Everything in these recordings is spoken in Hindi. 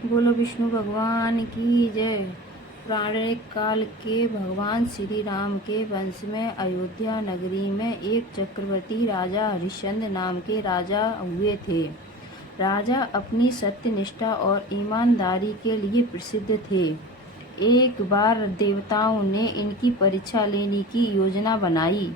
बोलो विष्णु भगवान की जय। पौराणिक काल के भगवान श्री राम के वंश में अयोध्या नगरी में एक चक्रवर्ती राजा हरिश्चंद्र नाम के राजा हुए थे। राजा अपनी सत्यनिष्ठा और ईमानदारी के लिए प्रसिद्ध थे। एक बार देवताओं ने इनकी परीक्षा लेने की योजना बनाई।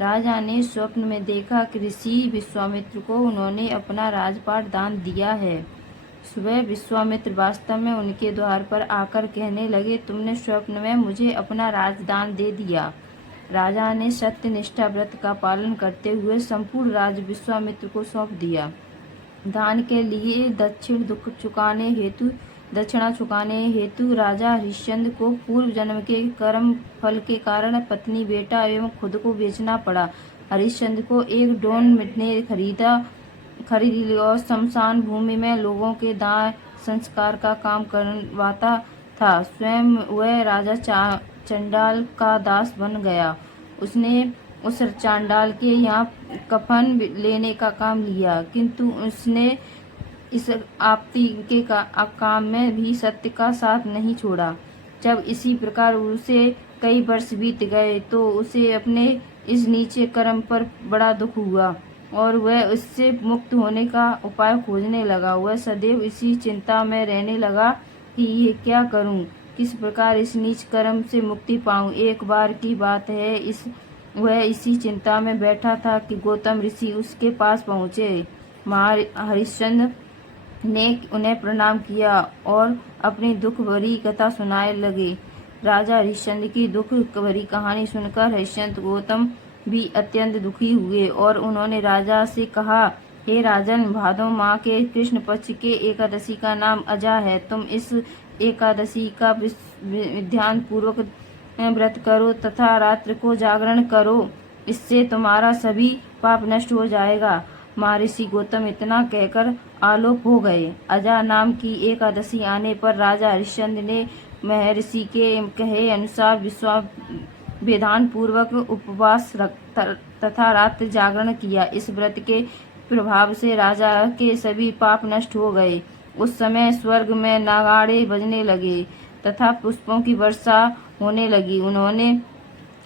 राजा ने स्वप्न में देखा कि ऋषि विश्वामित्र को उन्होंने अपना राजपाट दान दिया है। सुबह विश्वामित्र वास्तव में उनके द्वार पर आकर कहने लगे, तुमने स्वप्न में मुझे अपना राजदान दे दिया। राजा ने सत्यनिष्ठा व्रत का पालन करते हुए संपूर्ण राज विश्वामित्र को सौंप दिया। दान के लिए दक्षिणा चुकाने हेतु राजा हरिश्चंद्र को पूर्व जन्म के कर्म फल के कारण पत्नी, बेटा एवं खुद को बेचना पड़ा। हरिश्चंद्र को एक डोन ने खरीद लिया और शमशान भूमि में लोगों के दाह संस्कार का काम करवाता था। स्वयं वह राजा चंडाल का दास बन गया। उसने उस चांडाल के यहाँ कफन लेने का काम लिया, किंतु उसने इस आपत्ति के काम में भी सत्य का साथ नहीं छोड़ा। जब इसी प्रकार उसे कई वर्ष बीत गए तो उसे अपने इस नीचे कर्म पर बड़ा दुख हुआ और वह इससे मुक्त होने का उपाय खोजने लगा। वह सदैव इसी चिंता में रहने लगा कि ये क्या करूं, किस प्रकार इस नीच कर्म से मुक्ति पाऊं। एक बार की बात है, वह इसी चिंता में बैठा था कि गौतम ऋषि उसके पास पहुँचे। हरिश्चंद्र ने उन्हें प्रणाम किया और अपनी दुख भरी कथा सुनाने लगे। राजा हरिश्चंद्र की दुख भरी कहानी सुनकर हरिश्चंद्र गौतम भी अत्यंत दुखी हुए और उन्होंने राजा से कहा, हे राजन, भादो माह के कृष्ण पक्ष के एकादशी का नाम अजा है। तुम इस एकादशी का ध्यान पूर्वक व्रत करो तथा रात्रि को जागरण करो, इससे तुम्हारा सभी पाप नष्ट हो जाएगा। महर्षि गौतम इतना कहकर आलोक हो गए। अजा नाम की एकादशी आने पर राजा हरिश्चंद्र ने महर्षि के कहे अनुसार विधान पूर्वक उपवास तथा रात्रि जागरण किया। इस व्रत के प्रभाव से राजा के सभी पाप नष्ट हो गए। उस समय स्वर्ग में नगाड़े बजने लगे तथा पुष्पों की वर्षा होने लगी। उन्होंने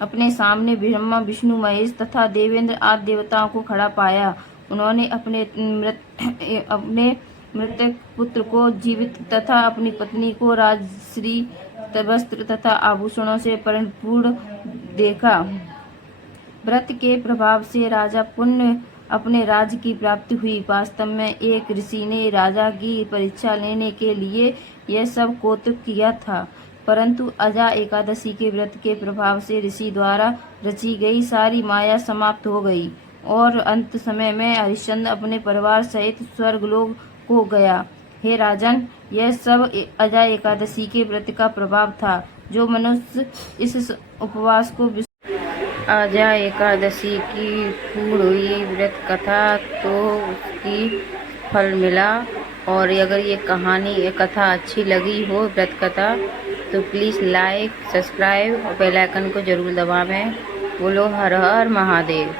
अपने सामने ब्रह्मा, विष्णु, महेश तथा देवेंद्र आदि देवताओं को खड़ा पाया। उन्होंने अपने मृतक पुत्र को जीवित तथा अपनी पत्नी को राजश्री वस्त्र तथा आभूषणों से परिपूर्ण देखा। व्रत के प्रभाव से राजा पुण्य अपने राज्य की प्राप्ति हुई। वास्तव में एक ऋषि ने राजा की परीक्षा लेने के लिए यह सब कौतुक किया था, परंतु अजा एकादशी के व्रत के प्रभाव से ऋषि द्वारा रची गई सारी माया समाप्त हो गई और अंत समय में हरिश्चंद्र अपने परिवार सहित स्वर्गलोक को गया। हे राजन, यह सब अजा एकादशी के व्रत का प्रभाव था। जो मनुष्य इस उपवास को अजा एकादशी की पूर्ण हुई व्रत कथा तो उसकी फल मिला। और अगर ये कथा अच्छी लगी हो, व्रत कथा, तो प्लीज़ लाइक, सब्सक्राइब और बेल आइकन को जरूर दबावें। बोलो हर हर महादेव।